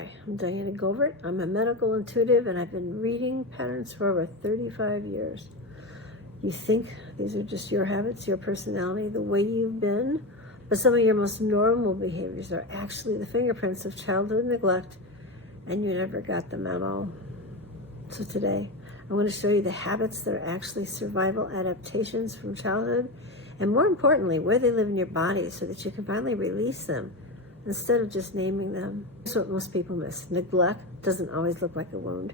Hi, I'm Diana Govert. I'm a medical intuitive and I've been reading patterns for over 35 years. You think these are just your habits, your personality, the way you've been, but some of your most normal behaviors are actually the fingerprints of childhood neglect and you never got the memo. So today, I want to show you the habits that are actually survival adaptations from childhood and more importantly, where they live in your body so that you can finally release them instead of just naming them. That's what most people miss. Neglect doesn't always look like a wound.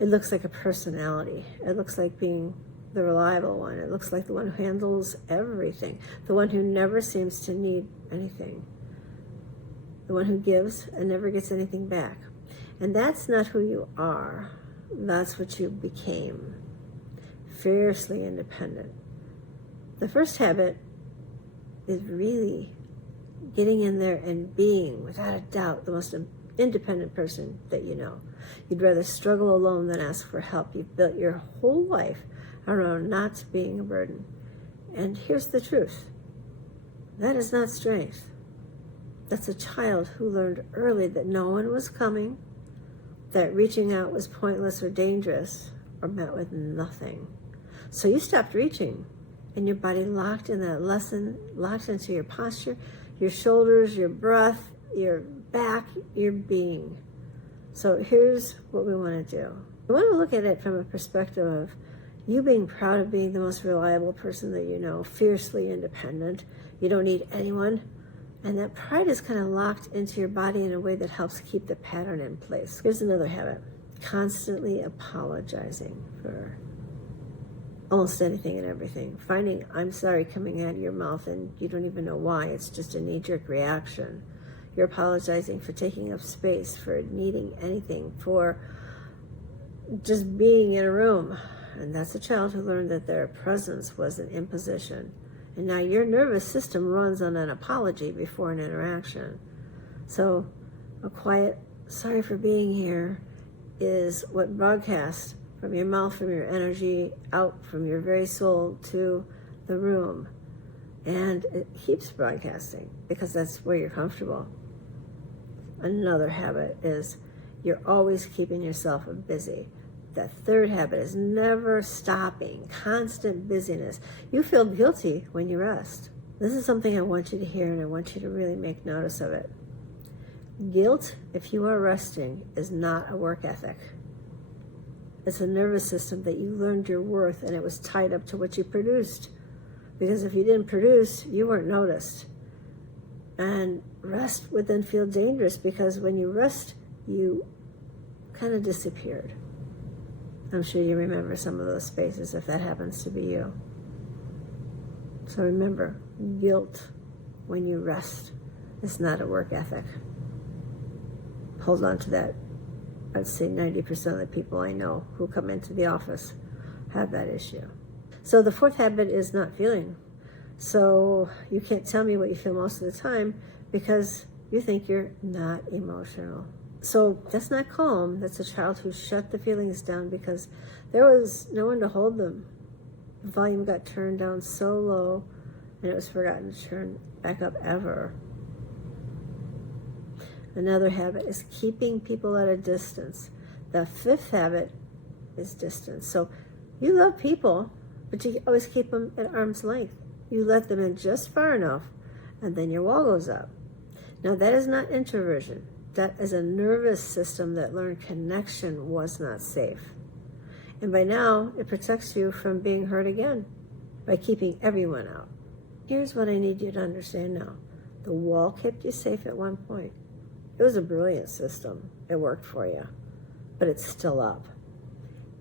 It looks like a personality. It looks like being the reliable one. It looks like the one who handles everything, the one who never seems to need anything, the one who gives and never gets anything back. And that's not who you are. That's what you became. Fiercely independent. The first habit is really getting in there and being, without a doubt, the most independent person that you know. You'd rather struggle alone than ask for help. You've built your whole life around not being a burden. And here's the truth. That is not strength. That's a child who learned early that no one was coming, that reaching out was pointless or dangerous, or met with nothing. So you stopped reaching, and your body locked in that lesson, locked into your posture, your shoulders, your breath, your back, your being. So here's what we want to do. We want to look at it from a perspective of you being proud of being the most reliable person that you know, fiercely independent. You don't need anyone. And that pride is kind of locked into your body in a way that helps keep the pattern in place. Here's another habit. Constantly apologizing for almost anything and everything. Finding I'm sorry coming out of your mouth and you don't even know why. It's just a knee-jerk reaction. You're apologizing for taking up space, for needing anything, for just being in a room. And that's a child who learned that their presence was an imposition. And now your nervous system runs on an apology before an interaction. So a quiet, sorry for being here, is what broadcasts from your mouth, from your energy, out from your very soul to the room. And it keeps broadcasting because that's where you're comfortable. Another habit is you're always keeping yourself busy. That third habit is never stopping, constant busyness. You feel guilty when you rest. This is something I want you to hear, and I want you to really make notice of it. Guilt, if you are resting, is not a work ethic. It's a nervous system that you learned your worth, and it was tied up to what you produced. Because if you didn't produce, you weren't noticed. And rest would then feel dangerous because when you rest, you kind of disappeared. I'm sure you remember some of those spaces if that happens to be you. So remember, guilt when you rest is not a work ethic. Hold on to that. I'd say 90% of the people I know who come into the office have that issue. So the fourth habit is not feeling. So you can't tell me what you feel most of the time because you think you're not emotional. So that's not calm. That's a child who shut the feelings down because there was no one to hold them. The volume got turned down so low and it was forgotten to turn back up ever. Another habit is keeping people at a distance. The fifth habit is distance. So you love people, but you always keep them at arm's length. You let them in just far enough and then your wall goes up. Now that is not introversion. That is a nervous system that learned connection was not safe. And by now, it protects you from being hurt again by keeping everyone out. Here's what I need you to understand now. The wall kept you safe at one point. It was a brilliant system. It worked for you, but it's still up.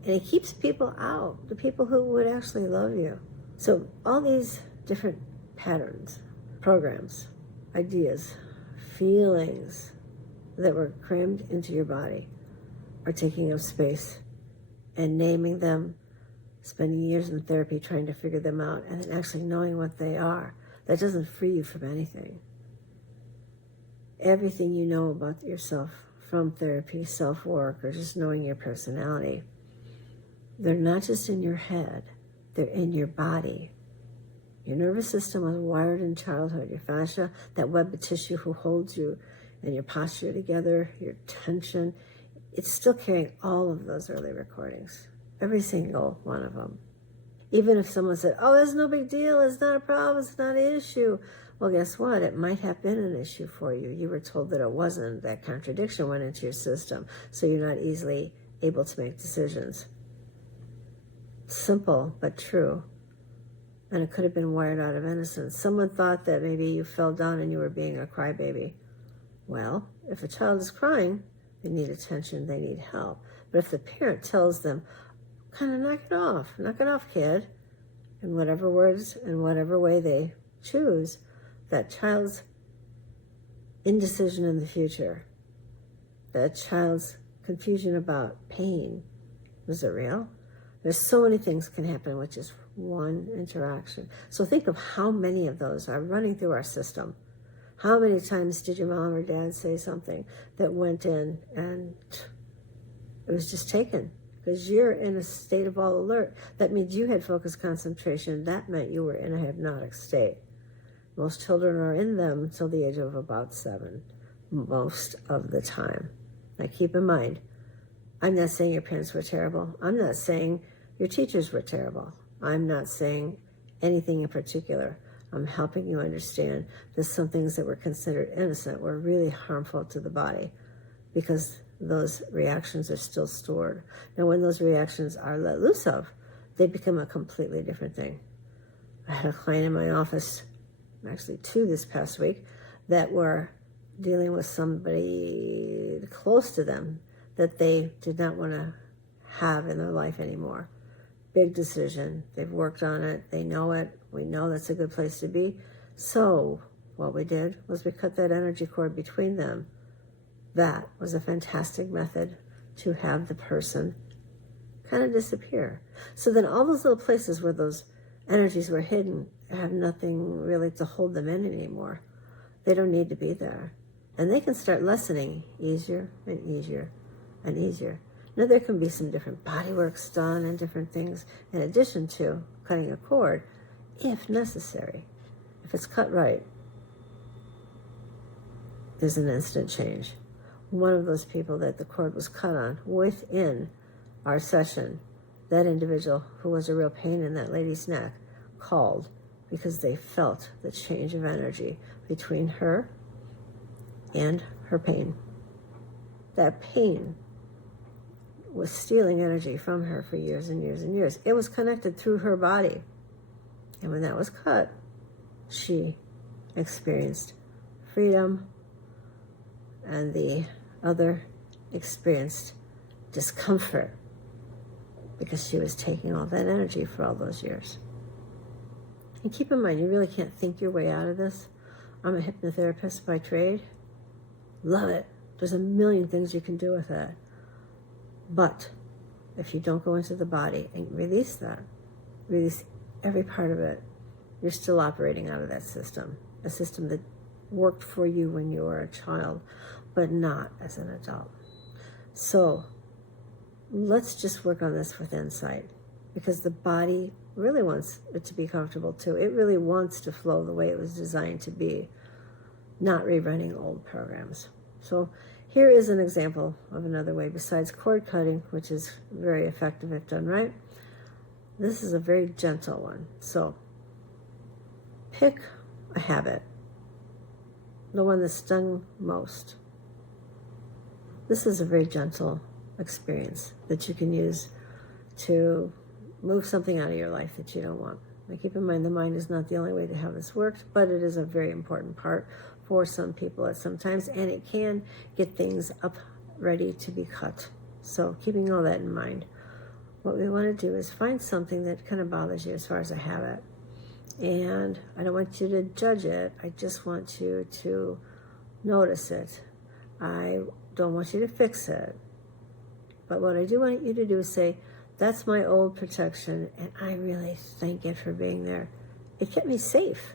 And it keeps people out, the people who would actually love you. So all these different patterns, programs, ideas, feelings, that were crammed into your body are taking up space and naming them, spending years in therapy trying to figure them out, and then actually knowing what they are. That doesn't free you from anything. Everything you know about yourself from therapy, self-work, or just knowing your personality, they're not just in your head, they're in your body. Your nervous system was wired in childhood. Your fascia, that web of tissue who holds you and your posture together, your tension, it's still carrying all of those early recordings, every single one of them. Even if someone said, oh, that's no big deal, it's not a problem, it's not an issue. Well, guess what? It might have been an issue for you. You were told that it wasn't. That contradiction went into your system, so you're not easily able to make decisions. Simple, but true. And it could have been wired out of innocence. Someone thought that maybe you fell down and you were being a crybaby. Well, if a child is crying, they need attention, they need help. But if the parent tells them, kind of knock it off, kid, in whatever words and whatever way they choose, that child's indecision in the future, that child's confusion about pain, was it real? There's so many things can happen with just one interaction. So think of how many of those are running through our system. How many times did your mom or dad say something that went in and it was just taken? Because you're in a state of all alert. That means you had focused concentration. That meant you were in a hypnotic state. Most children are in them until the age of about 7, most of the time. Now keep in mind, I'm not saying your parents were terrible. I'm not saying your teachers were terrible. I'm not saying anything in particular. I'm helping you understand that some things that were considered innocent were really harmful to the body because those reactions are still stored. Now, when those reactions are let loose of, they become a completely different thing. I had a client in my office, actually 2 this past week, that were dealing with somebody close to them that they did not want to have in their life anymore. Big decision. They've worked on it. They know it. We know that's a good place to be. So what we did was we cut that energy cord between them. That was a fantastic method to have the person kind of disappear. So then all those little places where those energies were hidden have nothing really to hold them in anymore. They don't need to be there. And they can start lessening easier and easier and easier. Now, there can be some different body works done and different things in addition to cutting a cord, if necessary. If it's cut right, there's an instant change. One of those people that the cord was cut on within our session, that individual who was a real pain in that lady's neck called because they felt the change of energy between her and her pain. That pain was stealing energy from her for years and years and years. It was connected through her body. And when that was cut, she experienced freedom, and the other experienced discomfort because she was taking all that energy for all those years. And keep in mind, you really can't think your way out of this. I'm a hypnotherapist by trade. Love it. There's a million things you can do with that. But if you don't go into the body and release that, release every part of it, you're still operating out of that system, a system that worked for you when you were a child, but not as an adult. So let's just work on this with insight, because the body really wants it to be comfortable too. It really wants to flow the way it was designed to be, not rerunning old programs. So here is an example of another way besides cord cutting, which is very effective if done right. This is a very gentle one. So pick a habit, the one that stung most. This is a very gentle experience that you can use to move something out of your life that you don't want. Now keep in mind, the mind is not the only way to have this worked, but it is a very important part for some people at some times, and it can get things up ready to be cut. So keeping all that in mind, what we want to do is find something that kind of bothers you as far as a habit. And I don't want you to judge it. I just want you to notice it. I don't want you to fix it. But what I do want you to do is say, that's my old protection, and I really thank it for being there. It kept me safe,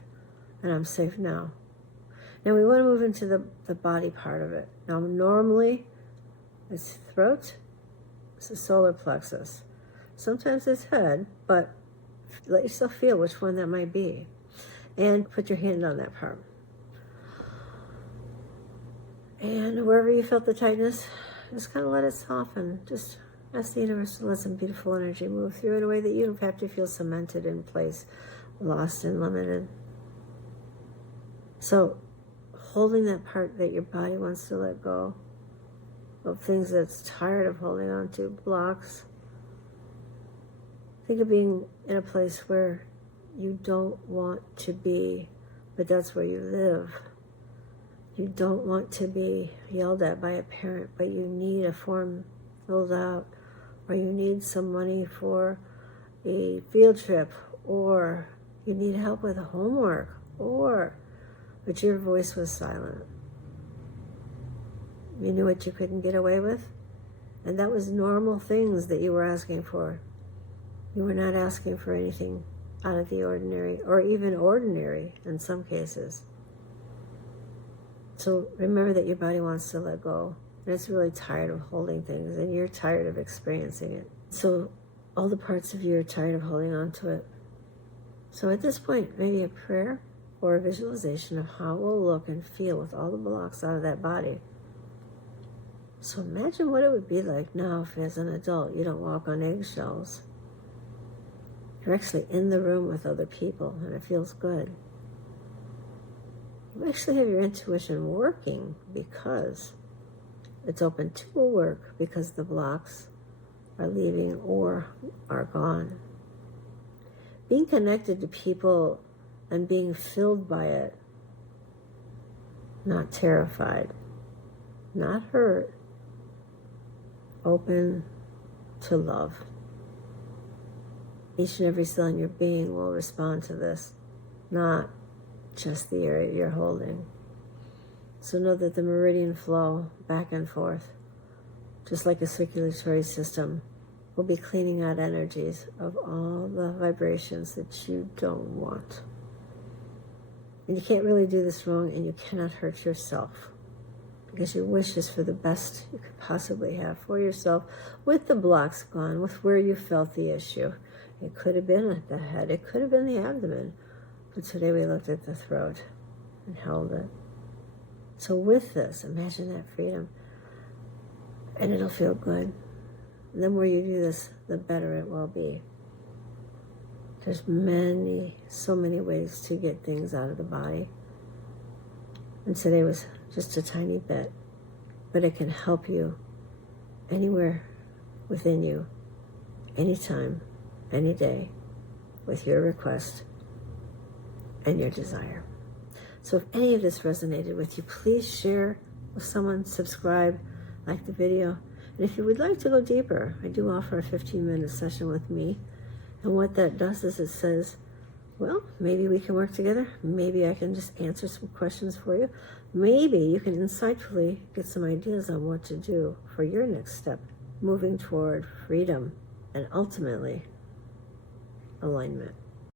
and I'm safe now. Now we want to move into the body part of it. Now normally it's throat, it's the solar plexus. Sometimes it's head, but let yourself feel which one that might be. And put your hand on that part. And wherever you felt the tightness, just kind of let it soften. Just ask the universe to let some beautiful energy move through in a way that you don't have to feel cemented in place, lost and limited. So, holding that part that your body wants to let go of, things that it's tired of holding on to, blocks. Think of being in a place where you don't want to be, but that's where you live. You don't want to be yelled at by a parent, but you need a form filled out, or you need some money for a field trip, or you need help with homework, but your voice was silent. You knew what you couldn't get away with, and that was normal things that you were asking for. You were not asking for anything out of the ordinary, or even ordinary in some cases. So remember that your body wants to let go, and it's really tired of holding things, and you're tired of experiencing it. So all the parts of you are tired of holding on to it. So at this point, maybe a prayer or a visualization of how it will look and feel with all the blocks out of that body. So imagine what it would be like now if as an adult you don't walk on eggshells. You're actually in the room with other people, and it feels good. You actually have your intuition working because it's open to work, because the blocks are leaving or are gone. Being connected to people and being filled by it, not terrified, not hurt, open to love. Each and every cell in your being will respond to this, not just the area you're holding. So know that the meridian flow back and forth, just like a circulatory system, will be cleaning out energies of all the vibrations that you don't want. And you can't really do this wrong, and you cannot hurt yourself, because your wish is for the best you could possibly have for yourself, with the blocks gone, with where you felt the issue. It could have been at the head, it could have been the abdomen, but today we looked at the throat and held it. So with this, imagine that freedom, and it'll feel good. And the more you do this, the better it will be. There's so many ways to get things out of the body. And today was just a tiny bit, but it can help you anywhere within you, anytime, any day, with your request and your desire. So if any of this resonated with you, please share with someone, subscribe, like the video. And if you would like to go deeper, I do offer a 15-minute session with me. And what that does is it says, well, maybe we can work together. Maybe I can just answer some questions for you. Maybe you can insightfully get some ideas on what to do for your next step, moving toward freedom and ultimately alignment.